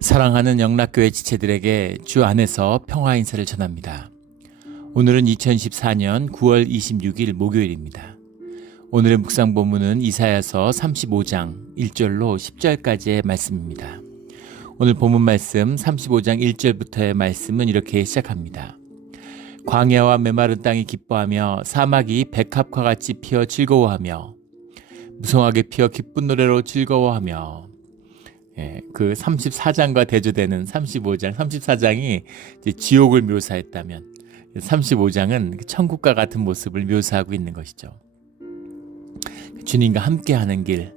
사랑하는 영락교회 지체들에게 주 안에서 평화 인사를 전합니다. 오늘은 2014년 9월 26일 목요일입니다. 오늘의 묵상 본문은 이사야서 35장 1절로 10절까지의 말씀입니다. 오늘 본문 말씀 35장 1절부터의 말씀은 이렇게 시작합니다. 광야와 메마른 땅이 기뻐하며 사막이 백합과 같이 피어 즐거워하며 무성하게 피어 기쁜 노래로 즐거워하며. 그 34장과 대조되는 35장, 34장이 이제 지옥을 묘사했다면 35장은 천국과 같은 모습을 묘사하고 있는 것이죠. 주님과 함께하는 길,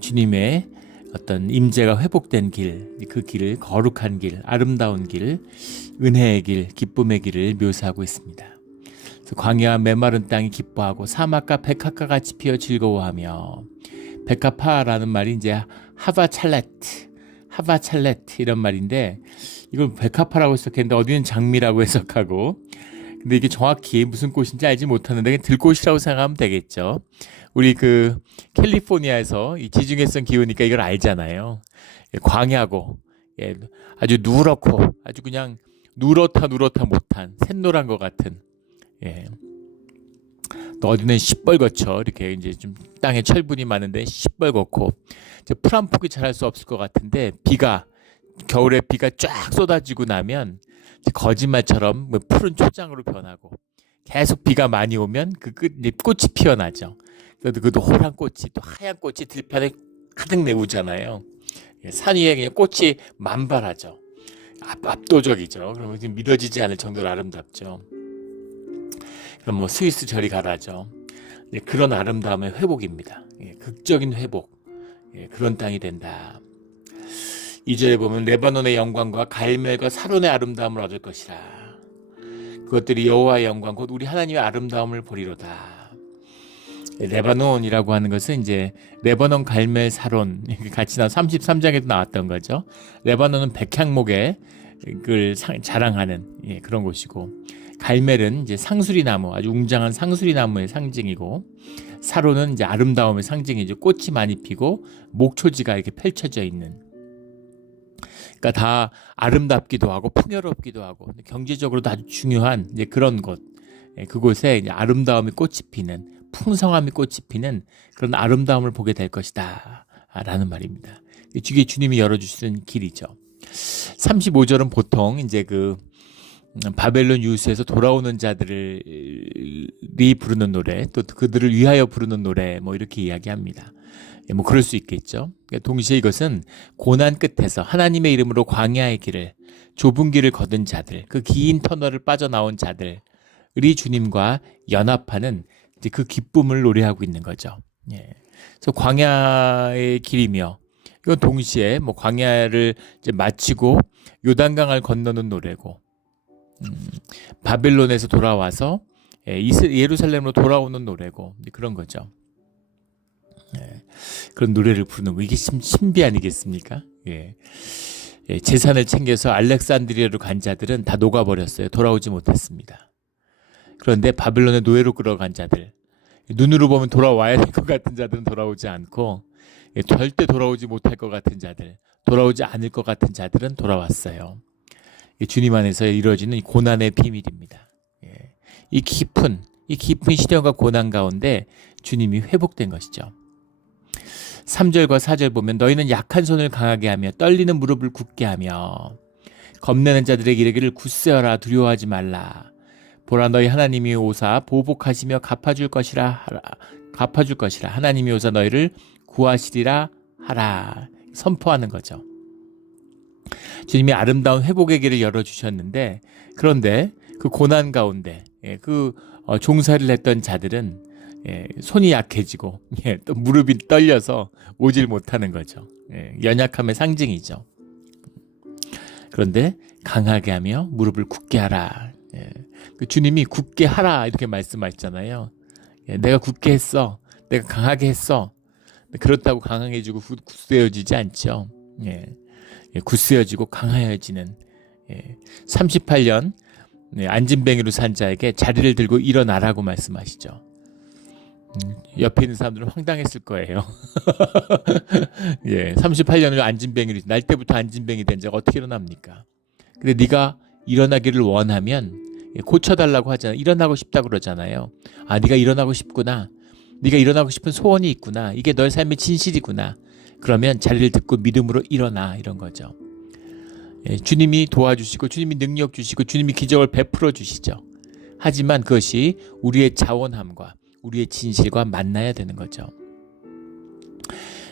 주님의 어떤 임재가 회복된 길, 그 길을 거룩한 길, 아름다운 길, 은혜의 길, 기쁨의 길을 묘사하고 있습니다. 그래서 광야와 메마른 땅이 기뻐하고 사막과 백합과 같이 피어 즐거워하며. 백합화라는 말이 이제 하바찰레트 이런 말인데, 이걸 백합화라고 해석했는데 어디는 장미라고 해석하고, 근데 이게 정확히 무슨 꽃인지 알지 못하는데 들꽃이라고 생각하면 되겠죠. 우리 캘리포니아에서 이 지중해성 기후니까 이걸 알잖아요. 광야고, 아주 누렇고 아주 그냥 누렇다 못한 샛노란 것 같은, 또 어디는 시뻘겋죠. 이렇게 이제 좀 땅에 철분이 많은데 시뻘겋고, 이제 풀 한 폭이 자랄 수 없을 것 같은데, 겨울에 비가 쫙 쏟아지고 나면 거짓말처럼 푸른 초장으로 변하고, 계속 비가 많이 오면 꽃이 피어나죠. 그것도 호랑 꽃이, 또 하얀 꽃이 들판에 가득 내우잖아요. 산 위에 그냥 꽃이 만발하죠. 압도적이죠. 그러면 믿어지지 않을 정도로 아름답죠. 그럼 스위스 저리 가라죠. 그런 아름다움의 회복입니다. 극적인 회복, 그런 땅이 된다. 2절에 보면 레바논의 영광과 갈멜과 사론의 아름다움을 얻을 것이라. 그것들이 여호와의 영광 곧 우리 하나님의 아름다움을 보리로다. 레바논이라고 하는 것은 이제 레바논, 갈멜, 사론 같이 나와 33장에도 나왔던 거죠. 레바논은 백향목을 자랑하는 그런 곳이고, 갈멜은 이제 상수리나무, 아주 웅장한 상수리나무의 상징이고, 사론은 이제 아름다움의 상징이죠. 꽃이 많이 피고 목초지가 이렇게 펼쳐져 있는. 그러니까 다 아름답기도 하고 풍요롭기도 하고 경제적으로도 아주 중요한 이제 그런 곳. 그곳에 이제 아름다움이 꽃이 피는, 풍성함이 꽃이 피는 그런 아름다움을 보게 될 것이다 라는 말입니다. 이게 주님이 열어주시는 길이죠. 35절은 보통 이제 바벨론 유수에서 돌아오는 자들이 부르는 노래, 또 그들을 위하여 부르는 노래, 이렇게 이야기합니다. 그럴 수 있겠죠. 동시에 이것은 고난 끝에서 하나님의 이름으로 광야의 길을, 좁은 길을 걷은 자들, 그 긴 터널을 빠져나온 자들이 주님과 연합하는 이제 그 기쁨을 노래하고 있는 거죠. 그래서 광야의 길이며, 이건 동시에 광야를 이제 마치고 요단강을 건너는 노래고, 바벨론에서 돌아와서 예루살렘으로 돌아오는 노래고, 그런 거죠. 그런 노래를 부르는 거, 이게 신비 아니겠습니까? 재산을 챙겨서 알렉산드리아로 간 자들은 다 녹아버렸어요. 돌아오지 못했습니다. 그런데 바벨론의 노예로 끌어간 자들, 눈으로 보면 돌아와야 될 것 같은 자들은 돌아오지 않고, 절대 돌아오지 못할 것 같은 자들, 돌아오지 않을 것 같은 자들은 돌아왔어요. 주님 안에서 이루어지는 이 고난의 비밀입니다. 이 깊은 시련과 고난 가운데 주님이 회복된 것이죠. 3절과 4절 보면 너희는 약한 손을 강하게 하며 떨리는 무릎을 굳게 하며 겁내는 자들에게 이르기를 굳세어라 두려워하지 말라. 보라 너희 하나님이 오사 보복하시며 갚아줄 것이라 하나님이 오사 너희를 구하시리라 하라. 선포하는 거죠. 주님이 아름다운 회복의 길을 열어주셨는데, 그런데 그 고난 가운데 종살이를 했던 자들은 손이 약해지고 또 무릎이 떨려서 오질 못하는 거죠. 연약함의 상징이죠. 그런데 강하게 하며 무릎을 굳게 하라. 주님이 굳게 하라 이렇게 말씀하셨잖아요. 내가 굳게 했어, 내가 강하게 했어. 그렇다고 강해지고 굳세어지지 않죠. 굳세어지고 강하여지는, 38년 안진뱅이로 산 자에게 자리를 들고 일어나라고 말씀하시죠. 옆에 있는 사람들은 황당했을 거예요. 예, 38년을 안진뱅이를 날 때부터 안진뱅이 된 자가 어떻게 일어납니까? 근데 네가 일어나기를 원하면 고쳐달라고 하잖아. 일어나고 싶다 그러잖아요. 아, 네가 일어나고 싶구나. 네가 일어나고 싶은 소원이 있구나. 이게 너의 삶의 진실이구나. 그러면 자리를 듣고 믿음으로 일어나, 이런 거죠. 예, 주님이 도와주시고 주님이 능력 주시고 주님이 기적을 베풀어 주시죠. 하지만 그것이 우리의 자원함과 우리의 진실과 만나야 되는 거죠.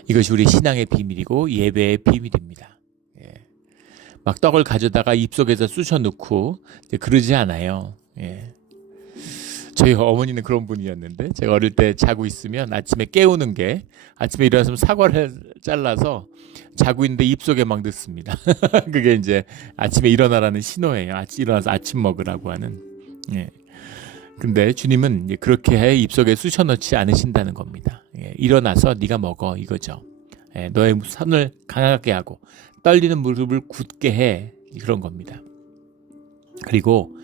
이것이 우리 신앙의 비밀이고 예배의 비밀입니다. 예. 막 떡을 가져다가 입속에서 쑤셔 넣고 그러지 않아요. 예. 저희 어머니는 그런 분이었는데, 제가 어릴 때 자고 있으면 아침에 깨우는 게, 아침에 일어나서 사과를 잘라서 자고 있는데 입속에 막 넣습니다. 그게 이제 아침에 일어나라는 신호예요. 일어나서 아침 먹으라고 하는. 예. 근데 주님은 이제 그렇게 해 입속에 쑤셔 넣지 않으신다는 겁니다. 예. 일어나서 네가 먹어, 이거죠. 예. 너의 손을 강하게 하고 떨리는 무릎을 굳게 해, 그런 겁니다. 그리고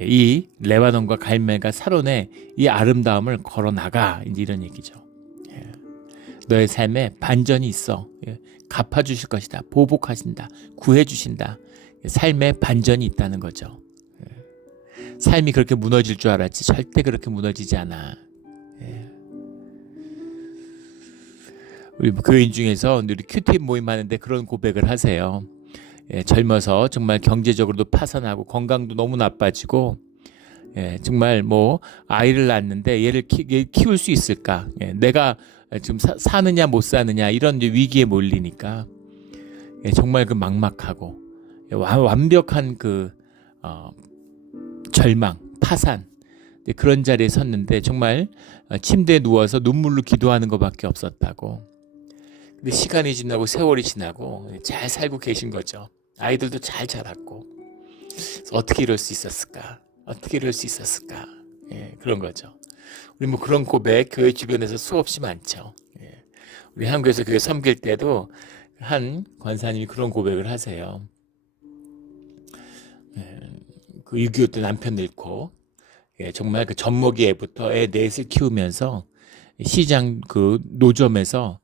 이 레바논과 갈멜과 사론의 이 아름다움을 걸어 나가, 이제 이런 얘기죠. 예. 너의 삶에 반전이 있어. 예. 갚아주실 것이다. 보복하신다. 구해주신다. 삶에 반전이 있다는 거죠. 예. 삶이 그렇게 무너질 줄 알았지 절대 그렇게 무너지지 않아. 예. 우리 교인 중에서 우리 큐티인 모임 하는데 그런 고백을 하세요. 예, 젊어서 정말 경제적으로도 파산하고 건강도 너무 나빠지고, 예, 정말 뭐 아이를 낳았는데 얘를 키울 수 있을까? 예, 내가 지금 사느냐 못 사느냐 이런 위기에 몰리니까, 예, 정말 그 막막하고, 예, 완벽한 그 절망, 파산, 예, 그런 자리에 섰는데 정말 침대에 누워서 눈물로 기도하는 것밖에 없었다고. 근데 시간이 지나고 세월이 지나고 잘 살고 계신 거죠. 아이들도 잘 자랐고. 어떻게 이럴 수 있었을까? 어떻게 이럴 수 있었을까? 예, 그런 거죠. 우리 뭐 그런 고백 교회 주변에서 수없이 많죠. 예. 우리 한국에서 교회 섬길 때도 한 권사님이 그런 고백을 하세요. 예, 그 6.25 때 남편 잃고, 예, 정말 그 젖먹이 애부터 애 넷을 키우면서 시장 그 노점에서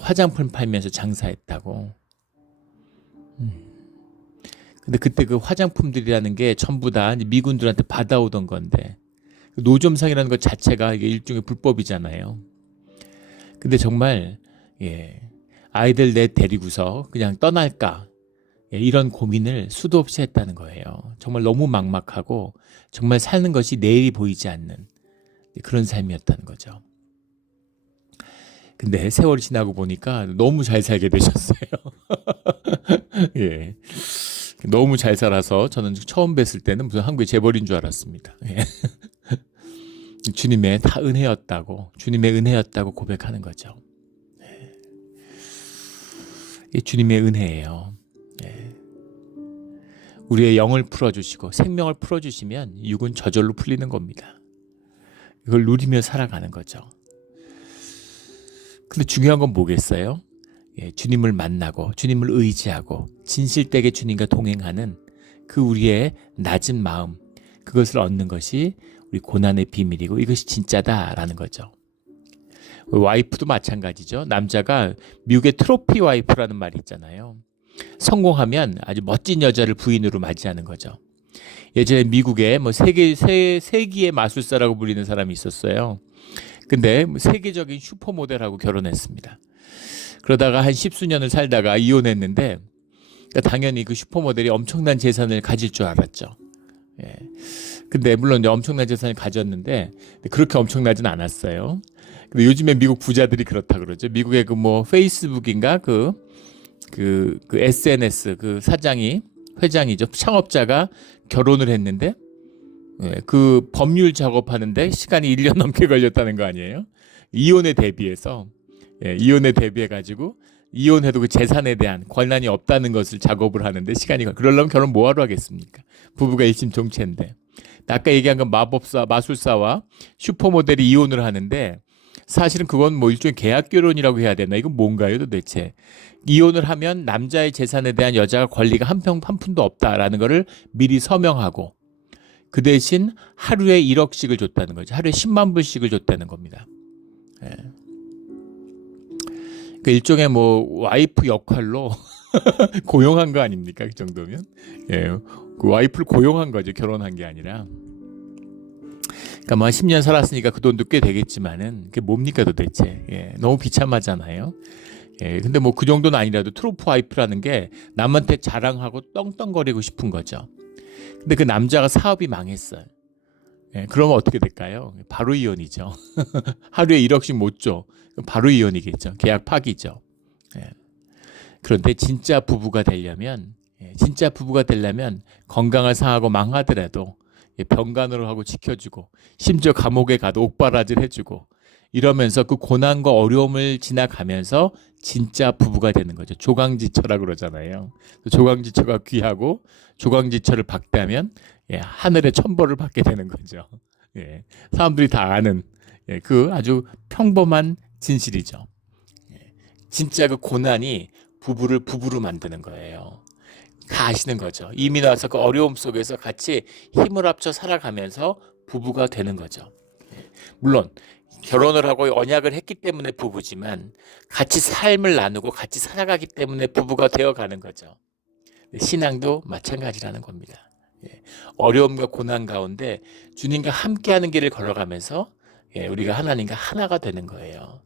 화장품 팔면서 장사했다고. 근데 그때 그 화장품들이라는 게 전부 다 미군들한테 받아오던 건데, 노점상이라는 것 자체가 이게 일종의 불법이잖아요. 근데 정말, 예, 아이들 내 데리고서 그냥 떠날까, 예, 이런 고민을 수도 없이 했다는 거예요. 정말 너무 막막하고 정말 사는 것이 내일이 보이지 않는 그런 삶이었다는 거죠. 근데 세월이 지나고 보니까 너무 잘 살게 되셨어요. 예. 너무 잘 살아서 저는 처음 뵀을 때는 무슨 한국의 재벌인 줄 알았습니다. 예. 주님의 다 은혜였다고, 주님의 은혜였다고 고백하는 거죠. 예. 이게 주님의 은혜예요. 예. 우리의 영을 풀어주시고 생명을 풀어주시면 육은 저절로 풀리는 겁니다. 이걸 누리며 살아가는 거죠. 근데 중요한 건 뭐겠어요? 예, 주님을 만나고 주님을 의지하고 진실되게 주님과 동행하는 그 우리의 낮은 마음, 그것을 얻는 것이 우리 고난의 비밀이고 이것이 진짜다라는 거죠. 와이프도 마찬가지죠. 남자가 미국의 트로피 와이프라는 말이 있잖아요. 성공하면 아주 멋진 여자를 부인으로 맞이하는 거죠. 예전에 미국에 뭐 세기의 마술사라고 불리는 사람이 있었어요. 근데 세계적인 슈퍼모델하고 결혼했습니다. 그러다가 한 10수년을 살다가 이혼했는데, 그러니까 당연히 그 슈퍼모델이 엄청난 재산을 가질 줄 알았죠. 예. 근데 물론 이제 엄청난 재산을 가졌는데 그렇게 엄청나진 않았어요. 근데 요즘에 미국 부자들이 그렇다 그러죠. 미국의 그 뭐 페이스북인가 그 SNS 그 회장이죠. 창업자가 결혼을 했는데, 예, 그 법률 작업하는데 시간이 1년 넘게 걸렸다는 거 아니에요? 이혼에 대비해서, 예, 이혼에 대비해가지고 이혼해도 그 재산에 대한 권한이 없다는 것을 작업을 하는데 그러려면 결혼 뭐하러 하겠습니까? 부부가 일심동체인데. 아까 얘기한 건 마술사와 슈퍼모델이 이혼을 하는데 사실은 그건 뭐 일종의 계약 결혼이라고 해야 되나? 이건 뭔가요 도대체? 이혼을 하면 남자의 재산에 대한 여자가 권리가 한 푼도 없다라는 거를 미리 서명하고 그 대신 하루에 1억씩을 줬다는 거죠. 하루에 10만 불씩을 줬다는 겁니다. 예. 그 일종의 뭐 와이프 역할로 고용한 거 아닙니까? 그 정도면 예, 그 와이프를 고용한 거죠. 결혼한 게 아니라. 그러니까 뭐 10년 살았으니까 그 돈도 꽤 되겠지만은 그게 뭡니까 도대체? 예, 너무 비참하잖아요. 예, 근데 뭐 그 정도는 아니라도 트로프 와이프라는 게 남한테 자랑하고 떵떵거리고 싶은 거죠. 근데 그 남자가 사업이 망했어요. 예, 그러면 어떻게 될까요? 바로 이혼이죠. 하루에 1억씩 못 줘. 바로 이혼이겠죠. 계약 파기죠. 예. 그런데 진짜 부부가 되려면 건강을 상하고 망하더라도 병간호를 하고 지켜주고 심지어 감옥에 가도 옥바라지를 해주고 이러면서 그 고난과 어려움을 지나가면서 진짜 부부가 되는 거죠. 조강지처라고 그러잖아요. 조강지처가 귀하고 조강지처를 박대하면 하늘의 천벌을 받게 되는 거죠. 예, 사람들이 다 아는 그 아주 평범한 진실이죠. 진짜 그 고난이 부부를 부부로 만드는 거예요. 다 아시는 거죠. 이미 나서 그 어려움 속에서 같이 힘을 합쳐 살아가면서 부부가 되는 거죠. 물론 결혼을 하고 언약을 했기 때문에 부부지만 같이 삶을 나누고 같이 살아가기 때문에 부부가 되어가는 거죠. 신앙도 마찬가지라는 겁니다. 어려움과 고난 가운데 주님과 함께하는 길을 걸어가면서 우리가 하나님과 하나가 되는 거예요.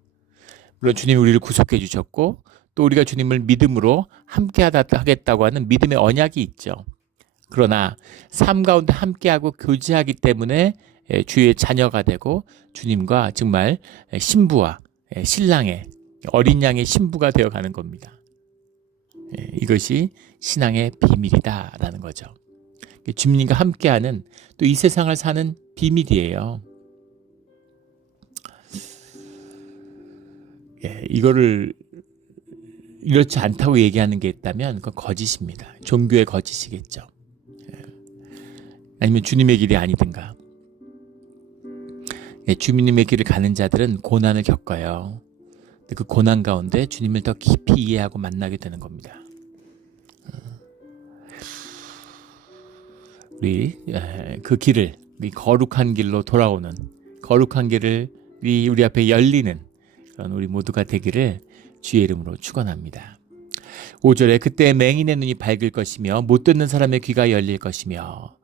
물론 주님이 우리를 구속해 주셨고 또 우리가 주님을 믿음으로 함께하겠다고 하는 믿음의 언약이 있죠. 그러나 삶 가운데 함께하고 교제하기 때문에 주의 자녀가 되고 주님과 정말 신부와 신랑의 어린 양의 신부가 되어가는 겁니다. 이것이 신앙의 비밀이다라는 거죠. 주님과 함께하는 또 이 세상을 사는 비밀이에요. 이거를 이렇지 않다고 얘기하는 게 있다면 그건 거짓입니다. 종교의 거짓이겠죠. 아니면 주님의 길이 아니든가. 주님의 길을 가는 자들은 고난을 겪어요. 그 고난 가운데 주님을 더 깊이 이해하고 만나게 되는 겁니다. 우리 그 길을 우리 거룩한 길로 돌아오는 거룩한 길을 우리 앞에 열리는 그런 우리 모두가 되기를 주의 이름으로 축원합니다. 5절에 그때 맹인의 눈이 밝을 것이며 못 듣는 사람의 귀가 열릴 것이며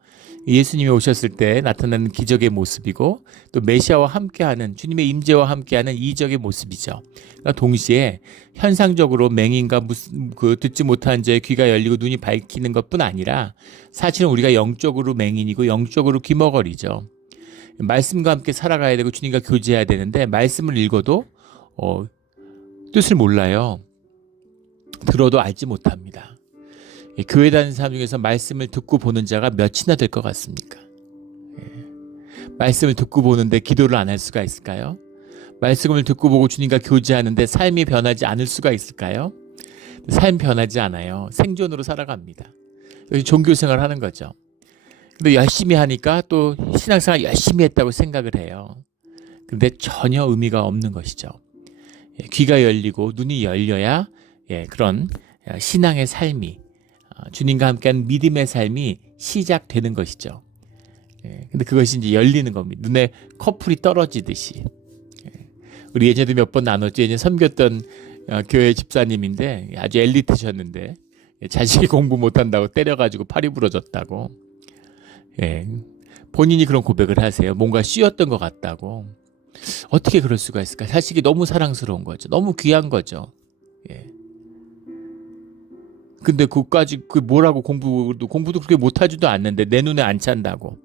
예수님이 오셨을 때 나타나는 기적의 모습이고 또 메시아와 함께하는 주님의 임재와 함께하는 이적의 모습이죠. 그러니까 동시에 현상적으로 맹인과 듣지 못한 자의 귀가 열리고 눈이 밝히는 것뿐 아니라 사실은 우리가 영적으로 맹인이고 영적으로 귀머거리죠. 말씀과 함께 살아가야 되고 주님과 교제해야 되는데 말씀을 읽어도 뜻을 몰라요. 들어도 알지 못합니다. 교회 다니는 사람 중에서 말씀을 듣고 보는 자가 몇이나 될 것 같습니까? 말씀을 듣고 보는데 기도를 안 할 수가 있을까요? 말씀을 듣고 보고 주님과 교제하는데 삶이 변하지 않을 수가 있을까요? 삶 변하지 않아요. 생존으로 살아갑니다. 여기 종교생활 하는 거죠. 근데 열심히 하니까 또 신앙생활 열심히 했다고 생각을 해요. 근데 전혀 의미가 없는 것이죠. 귀가 열리고 눈이 열려야 그런 신앙의 삶이 주님과 함께한 믿음의 삶이 시작되는 것이죠. 근데 그것이 이제 열리는 겁니다. 눈에 커플이 떨어지듯이. 우리 예전에도 몇 번 나눴죠. 예전에 섬겼던 교회 집사님인데 아주 엘리트셨는데 자식이 공부 못한다고 때려가지고 팔이 부러졌다고. 본인이 그런 고백을 하세요. 뭔가 씌웠던 것 같다고. 어떻게 그럴 수가 있을까? 자식이 너무 사랑스러운 거죠. 너무 귀한 거죠. 근데 그까지 뭐라고 공부도 그렇게 못하지도 않는데 내 눈에 안 찬다고.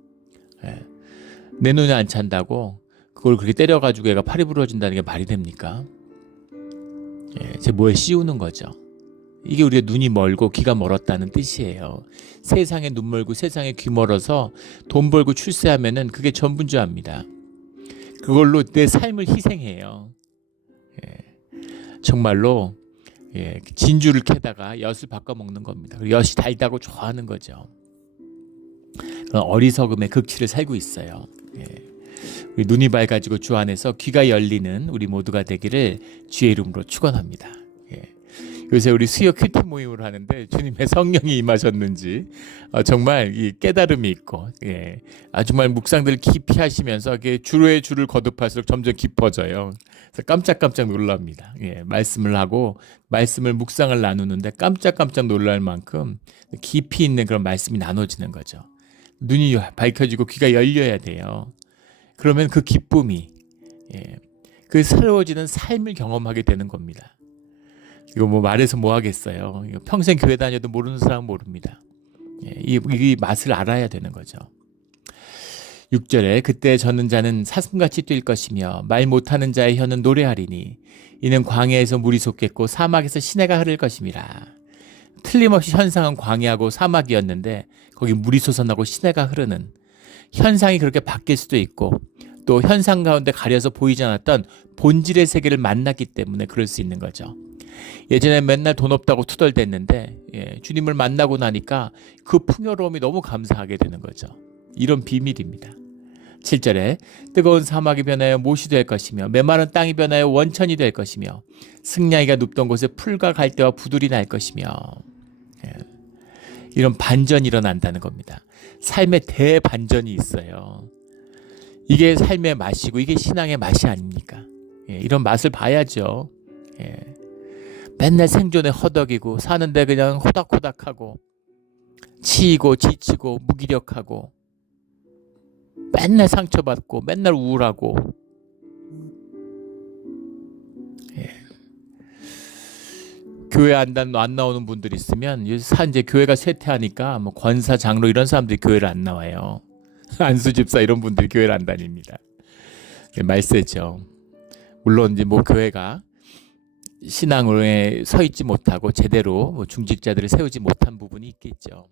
내 눈에 안 찬다고 그걸 그렇게 때려가지고 애가 팔이 부러진다는 게 말이 됩니까? 제 뭐에 씌우는 거죠. 이게 우리가 눈이 멀고 귀가 멀었다는 뜻이에요. 세상에 눈 멀고 세상에 귀 멀어서 돈 벌고 출세하면은 그게 전부인 줄 압니다. 그걸로 내 삶을 희생해요. 정말로 진주를 캐다가 엿을 바꿔 먹는 겁니다. 엿이 달다고 좋아하는 거죠. 그런 어리석음의 극치를 살고 있어요. 우리 눈이 밝아지고 주 안에서 귀가 열리는 우리 모두가 되기를 주의 이름으로 축원합니다. 요새 우리 수요 큐티 모임을 하는데 주님의 성령이 임하셨는지 정말 이 깨달음이 있고, 예, 정말 묵상들을 깊이 하시면서 이게 주로의 주를 거듭할수록 점점 깊어져요. 그래서 깜짝깜짝 놀랍니다. 예, 말씀을 하고 말씀을 묵상을 나누는데 깜짝깜짝 놀랄 만큼 깊이 있는 그런 말씀이 나눠지는 거죠. 눈이 밝혀지고 귀가 열려야 돼요. 그러면 그 기쁨이, 예, 그 새로워지는 삶을 경험하게 되는 겁니다. 이거 뭐 말해서 뭐 하겠어요. 이거 평생 교회 다녀도 모르는 사람은 모릅니다. 예, 이 맛을 알아야 되는 거죠. 6절에 그때 젖는 자는 사슴같이 뛸 것이며 말 못하는 자의 혀는 노래하리니 이는 광야에서 물이 솟겠고 사막에서 시내가 흐를 것임이라. 틀림없이 현상은 광야하고 사막이었는데 거기 물이 솟아나고 시내가 흐르는 현상이 그렇게 바뀔 수도 있고 또 현상 가운데 가려서 보이지 않았던 본질의 세계를 만났기 때문에 그럴 수 있는 거죠. 예전에 맨날 돈 없다고 투덜댔는데, 예, 주님을 만나고 나니까 그 풍요로움이 너무 감사하게 되는 거죠. 이런 비밀입니다. 7절에 뜨거운 사막이 변하여 못이 될 것이며 메마른 땅이 변하여 원천이 될 것이며 승냥이가 눕던 곳에 풀과 갈대와 부들이 날 것이며, 예, 이런 반전이 일어난다는 겁니다. 삶의 대반전이 있어요. 이게 삶의 맛이고 이게 신앙의 맛이 아닙니까? 예, 이런 맛을 봐야죠. 예. 맨날 생존에 허덕이고 사는데 그냥 호닥호닥하고 치이고 지치고 무기력하고 맨날 상처받고 맨날 우울하고, 예. 교회 안 나오는 분들이 있으면 이제 교회가 쇠퇴하니까 뭐 권사 장로 이런 사람들이 교회를 안 나와요. 안수 집사 이런 분들이 교회를 안 다닙니다. 말세죠. 물론 이제 뭐 교회가 신앙에 서 있지 못하고 제대로 뭐 중직자들을 세우지 못한 부분이 있겠죠.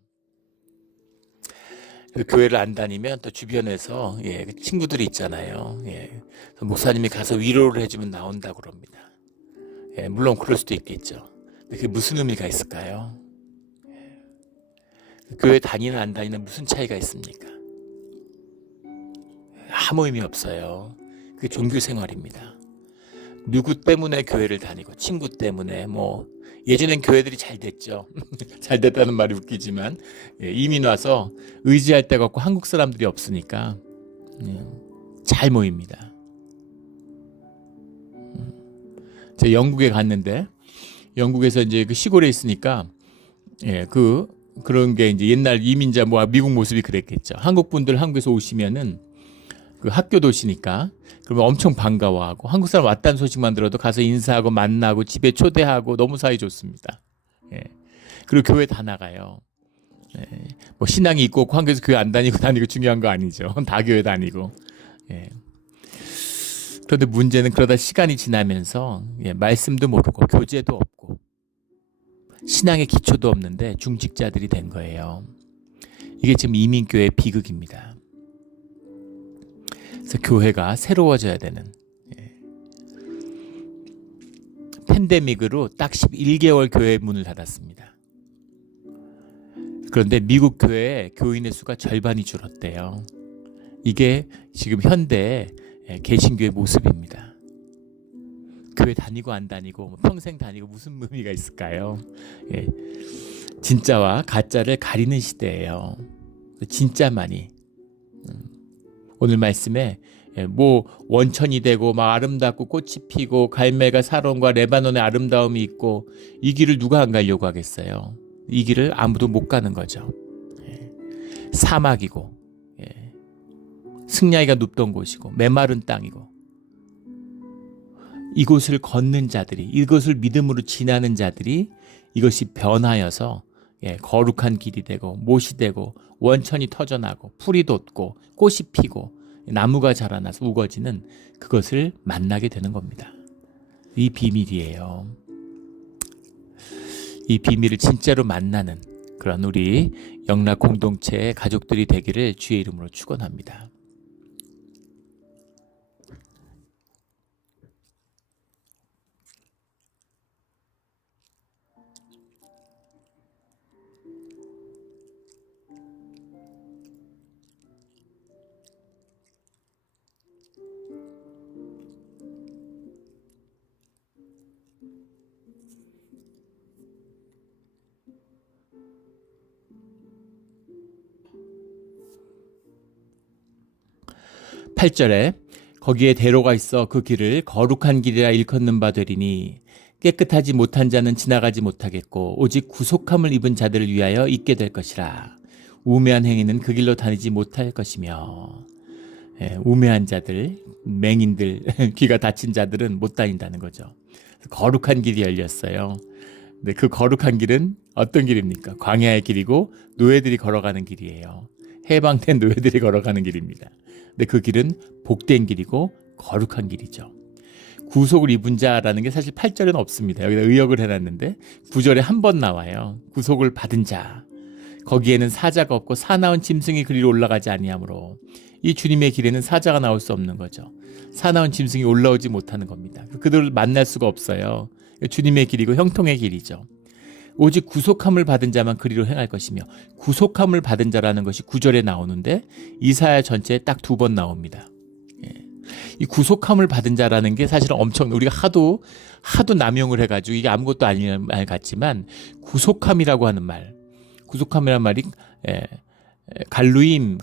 교회를 안 다니면 또 주변에서, 예, 친구들이 있잖아요. 예, 목사님이 가서 위로를 해주면 나온다고 그럽니다. 예, 물론 그럴 수도 있겠죠. 그게 무슨 의미가 있을까요? 예, 교회 다니는 안 다니는 무슨 차이가 있습니까? 아무 의미 없어요. 그게 종교 생활입니다. 누구 때문에 교회를 다니고 친구 때문에 뭐 예전엔 교회들이 잘 됐죠. 잘 됐다는 말이 웃기지만, 예, 이민 와서 의지할 데가 없고 한국 사람들이 없으니까, 예, 잘 모입니다. 제가 영국에 갔는데 영국에서 이제 그 시골에 있으니까, 예, 그런 게 이제 옛날 이민자 뭐 미국 모습이 그랬겠죠. 한국 분들 한국에서 오시면은 그 학교 도시니까 그러면 엄청 반가워하고 한국 사람 왔다는 소식만 들어도 가서 인사하고 만나고 집에 초대하고 너무 사이 좋습니다. 예. 그리고 교회 다 나가요. 예. 뭐 신앙이 있고 없고 한국에서 교회 안 다니고 중요한 거 아니죠. 다 교회 다니고. 예. 그런데 문제는 그러다 시간이 지나면서, 예, 말씀도 모르고 교제도 없고 신앙의 기초도 없는데 중직자들이 된 거예요. 이게 지금 이민교회의 비극입니다. 그래서 교회가 새로워져야 되는, 예, 팬데믹으로 딱 11개월 교회 문을 닫았습니다. 그런데 미국 교회의 교인의 수가 절반이 줄었대요. 이게 지금 현대 개신교의 모습입니다. 교회 다니고 안 다니고 평생 다니고 무슨 의미가 있을까요? 예, 진짜와 가짜를 가리는 시대예요. 진짜만이, 오늘 말씀에, 예, 뭐 원천이 되고 막 아름답고 꽃이 피고 갈멜과 사론과 레바논의 아름다움이 있고 이 길을 누가 안 가려고 하겠어요? 이 길을 아무도 못 가는 거죠. 예, 사막이고, 예, 승냥이가 눕던 곳이고 메마른 땅이고 이곳을 걷는 자들이, 이것을 믿음으로 지나는 자들이 이것이 변하여서, 예, 거룩한 길이 되고 못이 되고 원천이 터져나고 풀이 돋고 꽃이 피고 나무가 자라나서 우거지는 그것을 만나게 되는 겁니다. 이 비밀이에요. 이 비밀을 진짜로 만나는 그런 우리 영락 공동체의 가족들이 되기를 주의 이름으로 축원합니다. 8절에 거기에 대로가 있어 그 길을 거룩한 길이라 일컫는 바 되리니 깨끗하지 못한 자는 지나가지 못하겠고 오직 구속함을 입은 자들을 위하여 있게 될 것이라. 우매한 행위는 그 길로 다니지 못할 것이며. 우매한 자들, 맹인들, 귀가 닫힌 자들은 못 다닌다는 거죠. 거룩한 길이 열렸어요. 근데 그 거룩한 길은 어떤 길입니까? 광야의 길이고 노예들이 걸어가는 길이에요. 해방된 노예들이 걸어가는 길입니다. 근데 그 길은 복된 길이고 거룩한 길이죠. 구속을 입은 자라는 게 사실 8절에는 없습니다. 여기다 의역을 해놨는데 9절에 한 번 나와요. 구속을 받은 자. 거기에는 사자가 없고 사나운 짐승이 그리로 올라가지 아니하므로 이 주님의 길에는 사자가 나올 수 없는 거죠. 사나운 짐승이 올라오지 못하는 겁니다. 그들을 만날 수가 없어요. 주님의 길이고 형통의 길이죠. 오직 구속함을 받은 자만 그리로 행할 것이며 구속함을 받은 자라는 것이 9절에 나오는데 이사야 전체에 딱 2번 나옵니다. 이 구속함을 받은 자라는 게 사실은 엄청 우리가 하도 남용을 해가지고 이게 아무것도 아닌 말 같지만 구속함이라고 하는 말, 구속함이란 말이 가울림이란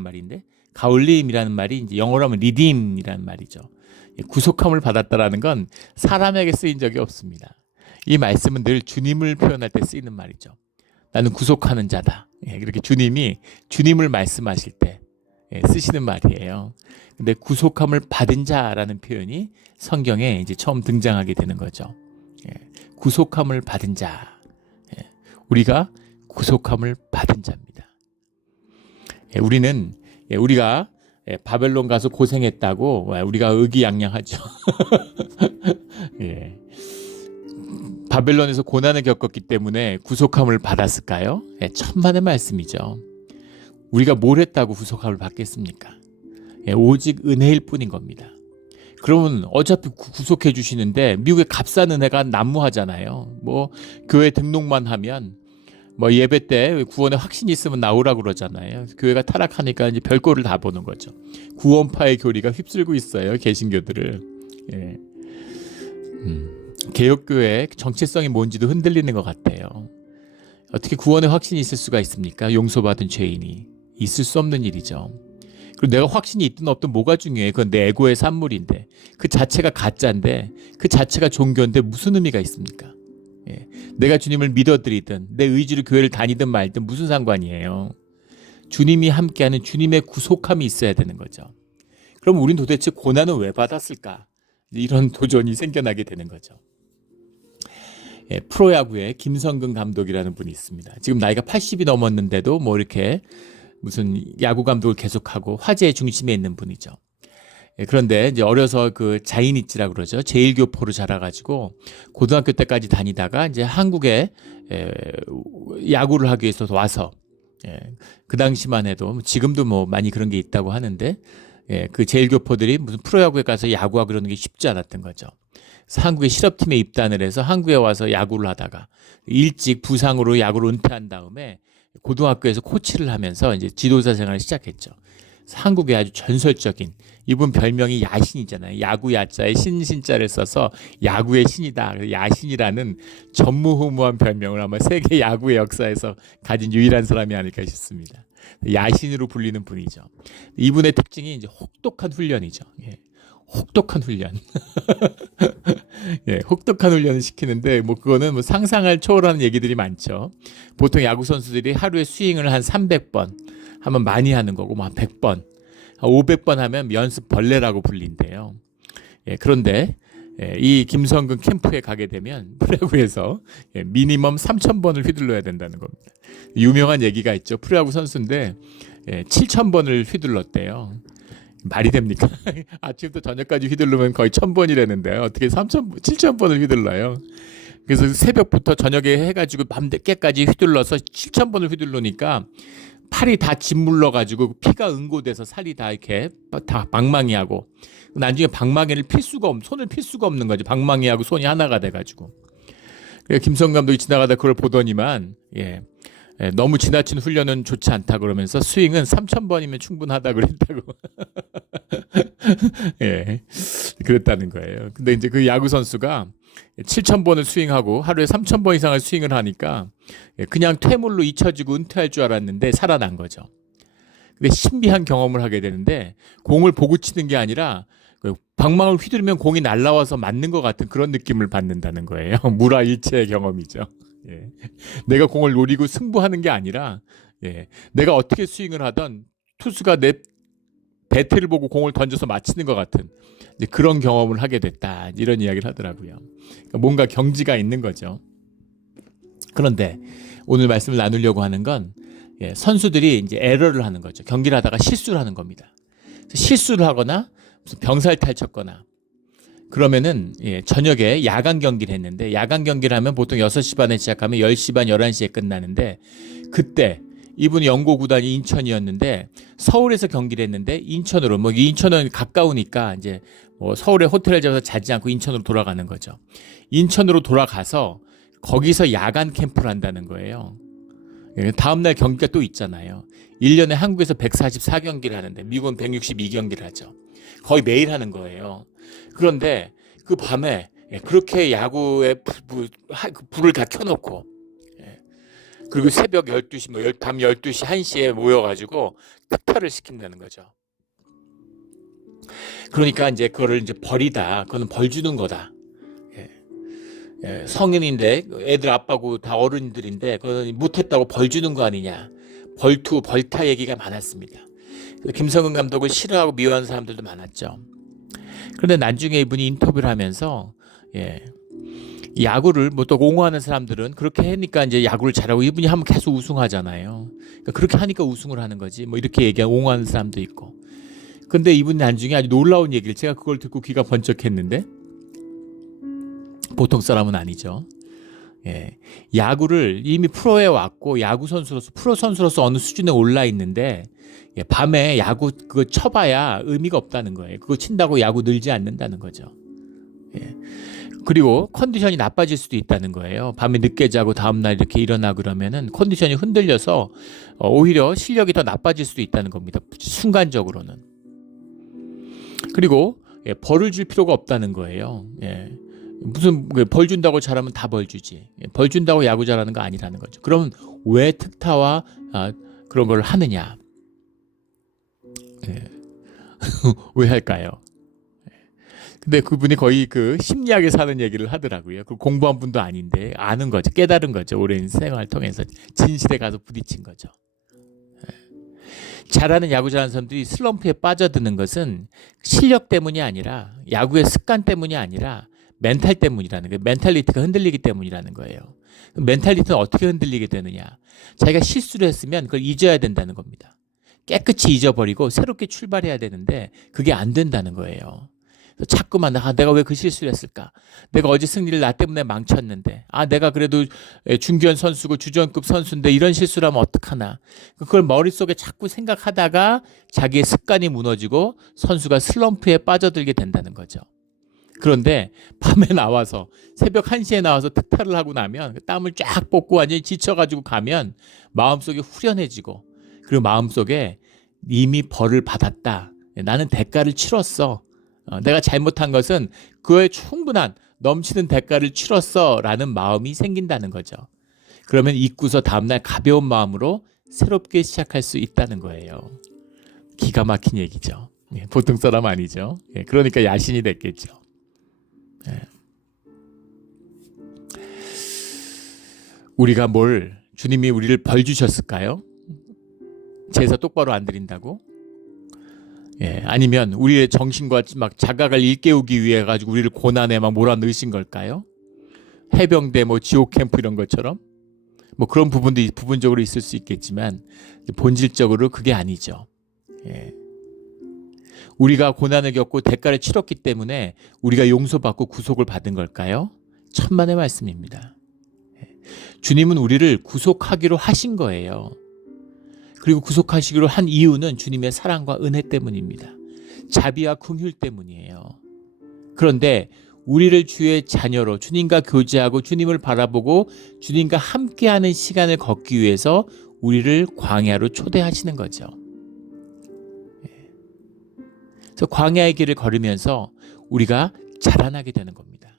말인데 가울림이라는 말이 이제 영어로 하면 리딤이라는 말이죠. 구속함을 받았다라는 건 사람에게 쓰인 적이 없습니다. 이 말씀은 늘 주님을 표현할 때 쓰이는 말이죠. 나는 구속하는 자다. 그렇게 주님을 말씀하실 때 쓰시는 말이에요. 근데 구속함을 받은 자라는 표현이 성경에 이제 처음 등장하게 되는 거죠. 구속함을 받은 자. 우리가 구속함을 받은 자입니다. 우리가 바벨론 가서 고생했다고 우리가 의기양양하죠. 바벨론에서 고난을 겪었기 때문에 구속함을 받았을까요? 천만의 말씀이죠. 우리가 뭘 했다고 구속함을 받겠습니까? 오직 은혜일 뿐인 겁니다. 그러면 어차피 구속해 주시는데 미국의 값싼 은혜가 난무하잖아요. 뭐 교회 등록만 하면 뭐 예배 때 구원에 확신이 있으면 나오라고 그러잖아요. 교회가 타락하니까 이제 별꼴을 다 보는 거죠. 구원파의 교리가 휩쓸고 있어요. 개신교들을. 개혁교회의 정체성이 뭔지도 흔들리는 것 같아요. 어떻게 구원의 확신이 있을 수가 있습니까? 용서받은 죄인이. 있을 수 없는 일이죠. 그리고 내가 확신이 있든 없든 뭐가 중요해? 그건 내 에고의 산물인데 그 자체가 가짜인데 그 자체가 종교인데 무슨 의미가 있습니까? 내가 주님을 믿어드리든 내 의지로 교회를 다니든 말든 무슨 상관이에요. 주님이 함께하는 주님의 구속함이 있어야 되는 거죠. 그럼 우린 도대체 고난을 왜 받았을까? 이런 도전이 생겨나게 되는 거죠. 프로야구의 김성근 감독이라는 분이 있습니다. 지금 나이가 80이 넘었는데도 뭐 이렇게 무슨 야구 감독을 계속하고 화제의 중심에 있는 분이죠. 그런데 이제 어려서 그 자인이치라고 그러죠. 제일교포로 자라가지고 고등학교 때까지 다니다가 이제 한국에 야구를 하기 위해서 와서 그 당시만 해도 지금도 뭐 많이 그런 게 있다고 하는데 그 제일교포들이 무슨 프로야구에 가서 야구하고 그러는 게 쉽지 않았던 거죠. 그래서 한국의 실업팀에 입단을 해서 한국에 와서 야구를 하다가 일찍 부상으로 야구를 은퇴한 다음에 고등학교에서 코치를 하면서 이제 지도자 생활을 시작했죠. 한국의 아주 전설적인 이분 별명이 야신이잖아요. 야구 야자에 신자를 써서 야구의 신이다. 야신이라는 전무후무한 별명을 아마 세계 야구의 역사에서 가진 유일한 사람이 아닐까 싶습니다. 야신으로 불리는 분이죠. 이분의 특징이 이제 혹독한 훈련이죠. 혹독한 훈련. 혹독한 훈련을 시키는데 뭐 그거는 뭐 상상을 초월하는 얘기들이 많죠. 보통 야구 선수들이 하루에 스윙을 한 300번 하면 많이 하는 거고 뭐 한 100번, 500번 하면 연습 벌레라고 불린대요. 그런데 이 김성근 캠프에 가게 되면 프로야구에서 미니멈 3,000번을 휘둘러야 된다는 겁니다. 유명한 얘기가 있죠. 프로야구 선수인데 7,000번을 휘둘렀대요. 말이 됩니까? 아침부터 저녁까지 휘두르면 거의 1,000번이라는데 어떻게 7,000번을 휘둘러요? 그래서 새벽부터 저녁에 해가지고 밤늦게까지 휘둘러서 7,000번을 휘둘르니까 팔이 다 짓물러가지고 피가 응고돼서 살이 다 이렇게 다 방망이하고 나중에 방망이를 손을 필 수가 없는 거죠. 방망이하고 손이 하나가 돼가지고. 그래서 김성 감독이 지나가다 그걸 보더니만 너무 지나친 훈련은 좋지 않다 그러면서 스윙은 3,000번이면 충분하다 그랬다고. 그랬다는 거예요. 근데 이제 그 야구 선수가 7,000번을 스윙하고 하루에 3,000번 이상을 스윙을 하니까 그냥 퇴물로 잊혀지고 은퇴할 줄 알았는데 살아난 거죠. 근데 신비한 경험을 하게 되는데 공을 보고 치는 게 아니라 방망을 휘두르면 공이 날아와서 맞는 것 같은 그런 느낌을 받는다는 거예요. 물화일체의 경험이죠. 예. 내가 공을 노리고 승부하는 게 아니라 예. 내가 어떻게 스윙을 하던 투수가 내 배트를 보고 공을 던져서 맞히는 것 같은 그런 경험을 하게 됐다. 이런 이야기를 하더라고요. 그러니까 뭔가 경지가 있는 거죠. 그런데 오늘 말씀을 나누려고 하는 건 예, 선수들이 이제 에러를 하는 거죠. 경기를 하다가 실수를 하는 겁니다. 실수를 하거나 무슨 병살탈 쳤거나 그러면은 예, 저녁에 야간 경기를 했는데 야간 경기를 하면 보통 6시 반에 시작하면 10시 반, 11시에 끝나는데 그때 이분이 연고 구단이 인천이었는데 서울에서 경기를 했는데 인천으로 뭐 인천은 가까우니까 이제 뭐 서울에 호텔을 잡아서 자지 않고 인천으로 돌아가는 거죠. 인천으로 돌아가서 거기서 야간 캠프를 한다는 거예요. 다음날 경기가 또 있잖아요. 1년에 한국에서 144경기를 하는데 미국은 162경기를 하죠. 거의 매일 하는 거예요. 그런데 그 밤에 그렇게 야구에 불을 다 켜놓고 그리고 새벽 12시, 밤 12시, 1시에 모여가지고 특파를 시킨다는 거죠. 그러니까 이제 그거를 이제 벌이다. 그거는 벌 주는 거다. 성인인데 애들 아빠고 다 어른들인데 그건 못했다고 벌 주는 거 아니냐. 벌투, 벌타 얘기가 많았습니다. 김성근 감독을 싫어하고 미워하는 사람들도 많았죠. 그런데 나중에 이분이 인터뷰를 하면서 야구를 뭐 또 옹호하는 사람들은 그렇게 하니까 이제 야구를 잘하고 이분이 하면 계속 우승하잖아요. 그러니까 그렇게 하니까 우승을 하는 거지. 뭐 이렇게 얘기하고 옹호하는 사람도 있고. 근데 이분이 나중에 아주 놀라운 얘기를 제가 그걸 듣고 귀가 번쩍했는데 보통 사람은 아니죠. 예. 야구를 이미 프로에 왔고 야구 선수로서 프로 선수로서 어느 수준에 올라 있는데 밤에 야구 그거 쳐봐야 의미가 없다는 거예요. 그거 친다고 야구 늘지 않는다는 거죠. 예. 그리고 컨디션이 나빠질 수도 있다는 거예요. 밤에 늦게 자고 다음날 이렇게 일어나 그러면은 컨디션이 흔들려서 오히려 실력이 더 나빠질 수도 있다는 겁니다. 순간적으로는. 그리고 벌을 줄 필요가 없다는 거예요. 무슨 벌 준다고 잘하면 다 벌 주지. 벌 준다고 야구 잘하는 거 아니라는 거죠. 그러면 왜 특타와 그런 걸 하느냐? 왜 할까요? 근데 그분이 거의 그 심리학에 사는 얘기를 하더라고요. 그 공부한 분도 아닌데 아는 거죠. 깨달은 거죠. 오랜 생활을 통해서 진실에 가서 부딪힌 거죠. 잘하는 야구 잘하는 사람들이 슬럼프에 빠져드는 것은 실력 때문이 아니라 야구의 습관 때문이 아니라 멘탈 때문이라는 거예요. 멘탈리티가 흔들리기 때문이라는 거예요. 멘탈리티는 어떻게 흔들리게 되느냐. 자기가 실수를 했으면 그걸 잊어야 된다는 겁니다. 깨끗이 잊어버리고 새롭게 출발해야 되는데 그게 안 된다는 거예요. 자꾸만 내가 왜 그 실수를 했을까? 내가 어제 승리를 나 때문에 망쳤는데 내가 그래도 중견 선수고 주전급 선수인데 이런 실수를 하면 어떡하나? 그걸 머릿속에 자꾸 생각하다가 자기의 습관이 무너지고 선수가 슬럼프에 빠져들게 된다는 거죠. 그런데 밤에 나와서 새벽 1시에 나와서 특타를 하고 나면 땀을 쫙 뻗고 완전히 지쳐가지고 가면 마음속에 후련해지고 그리고 마음속에 이미 벌을 받았다. 나는 대가를 치렀어. 내가 잘못한 것은 그에 충분한 넘치는 대가를 치렀어 라는 마음이 생긴다는 거죠. 그러면 잊고서 다음날 가벼운 마음으로 새롭게 시작할 수 있다는 거예요. 기가 막힌 얘기죠. 보통 사람 아니죠. 그러니까 야신이 됐겠죠. 우리가 주님이 우리를 벌 주셨을까요? 제사 똑바로 안 드린다고? 아니면 우리의 정신과 막 자각을 일깨우기 위해 가지고 우리를 고난에 막 몰아넣으신 걸까요? 해병대 지옥 캠프 이런 것처럼 그런 부분도 부분적으로 있을 수 있겠지만 본질적으로 그게 아니죠. 우리가 고난을 겪고 대가를 치렀기 때문에 우리가 용서받고 구속을 받은 걸까요? 천만의 말씀입니다. 주님은 우리를 구속하기로 하신 거예요. 그리고 구속하시기로 한 이유는 주님의 사랑과 은혜 때문입니다. 자비와 긍휼 때문이에요. 그런데 우리를 주의 자녀로 주님과 교제하고 주님을 바라보고 주님과 함께하는 시간을 걷기 위해서 우리를 광야로 초대하시는 거죠. 그래서 광야의 길을 걸으면서 우리가 자라나게 되는 겁니다.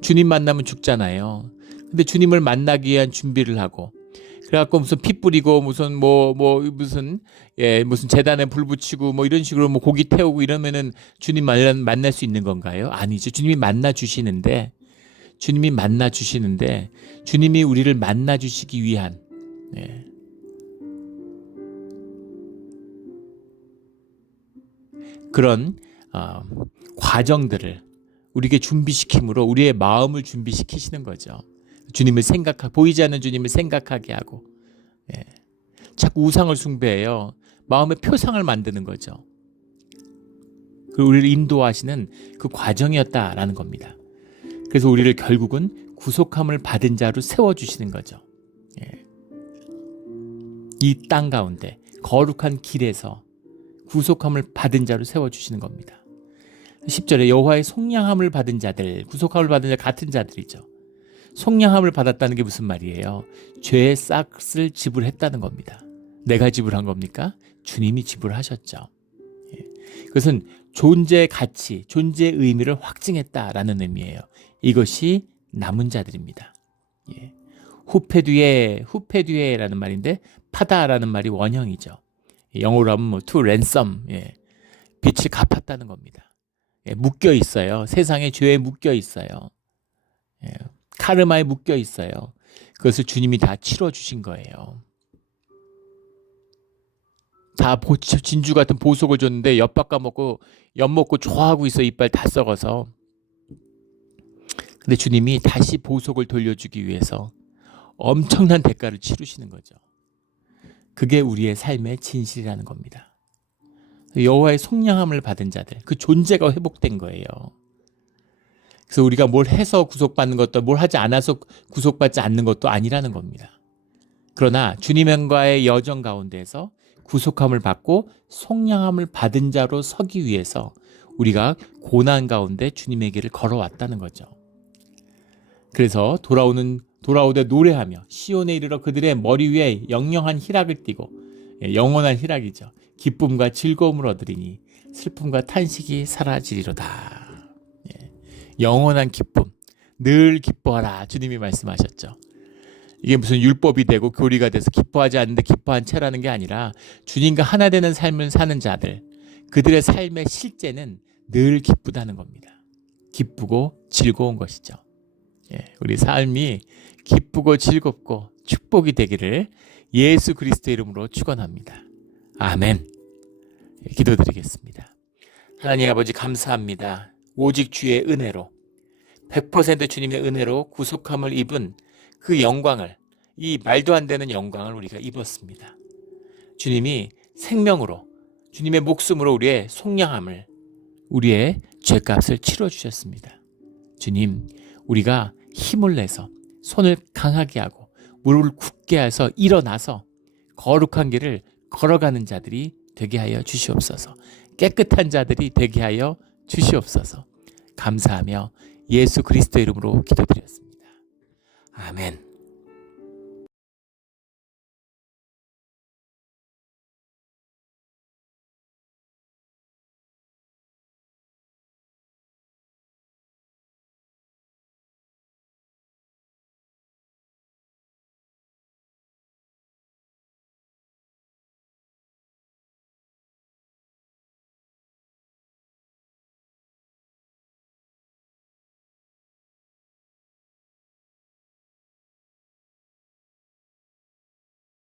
주님 만나면 죽잖아요. 근데 주님을 만나기 위한 준비를 하고 그래갖고 무슨 피 뿌리고 무슨 무슨 재단에 불 붙이고 뭐 이런 식으로 뭐 고기 태우고 이러면은 주님 만날 수 있는 건가요? 아니죠. 주님이 만나 주시는데 주님이 우리를 만나 주시기 위한 그런 과정들을 우리에게 준비시킴으로 우리의 마음을 준비시키시는 거죠. 주님을 보이지 않는 주님을 생각하게 하고 자꾸 우상을 숭배해요. 마음의 표상을 만드는 거죠. 그리고 우리를 인도하시는 그 과정이었다라는 겁니다. 그래서 우리를 결국은 구속함을 받은 자로 세워주시는 거죠. 이 땅 가운데 거룩한 길에서 구속함을 받은 자로 세워주시는 겁니다. 10절에 여호와의 속량함을 받은 자들, 구속함을 받은 자 같은 자들이죠. 속량함을 받았다는 게 무슨 말이에요? 죄의 싹을 지불했다는 겁니다. 내가 지불한 겁니까? 주님이 지불하셨죠. 그것은 존재의 가치, 존재의 의미를 확증했다라는 의미예요. 이것이 남은 자들입니다. 후페뒤에라는 말인데 파다라는 말이 원형이죠. 영어로 하면 to ransom, 빛을 갚았다는 겁니다. 묶여 있어요. 세상의 죄에 묶여 있어요. 카르마에 묶여 있어요. 그것을 주님이 다 치러주신 거예요. 다 진주 같은 보석을 줬는데 엿 먹고 좋아하고 있어. 이빨 다 썩어서. 근데 주님이 다시 보석을 돌려주기 위해서 엄청난 대가를 치르시는 거죠. 그게 우리의 삶의 진실이라는 겁니다. 여호와의 속량함을 받은 자들, 그 존재가 회복된 거예요. 그래서 우리가 뭘 해서 구속받는 것도 뭘 하지 않아서 구속받지 않는 것도 아니라는 겁니다. 그러나 주님과의 여정 가운데에서 구속함을 받고 속량함을 받은 자로 서기 위해서 우리가 고난 가운데 주님의 길을 걸어왔다는 거죠. 그래서 돌아오되 노래하며 시온에 이르러 그들의 머리 위에 영영한 희락을 띠고, 영원한 희락이죠. 기쁨과 즐거움을 얻으리니 슬픔과 탄식이 사라지리로다. 영원한 기쁨, 늘 기뻐하라. 주님이 말씀하셨죠. 이게 무슨 율법이 되고 교리가 돼서 기뻐하지 않는데 기뻐한 채라는 게 아니라 주님과 하나 되는 삶을 사는 자들, 그들의 삶의 실제는 늘 기쁘다는 겁니다. 기쁘고 즐거운 것이죠. 우리 삶이 기쁘고 즐겁고 축복이 되기를 예수 그리스도의 이름으로 축원합니다. 아멘. 기도드리겠습니다. 하나님 아버지 감사합니다. 오직 주의 은혜로 100% 주님의 은혜로 구속함을 입은 그 영광을, 이 말도 안 되는 영광을 우리가 입었습니다. 주님이 생명으로, 주님의 목숨으로 우리의 속량함을, 우리의 죄값을 치러주셨습니다. 주님, 우리가 힘을 내서 손을 강하게 하고 무릎을 굳게 해서 일어나서 거룩한 길을 걸어가는 자들이 되게 하여 주시옵소서. 깨끗한 자들이 되게 하여 주시옵소서. 감사하며 예수 그리스도 이름으로 기도드렸습니다. 아멘.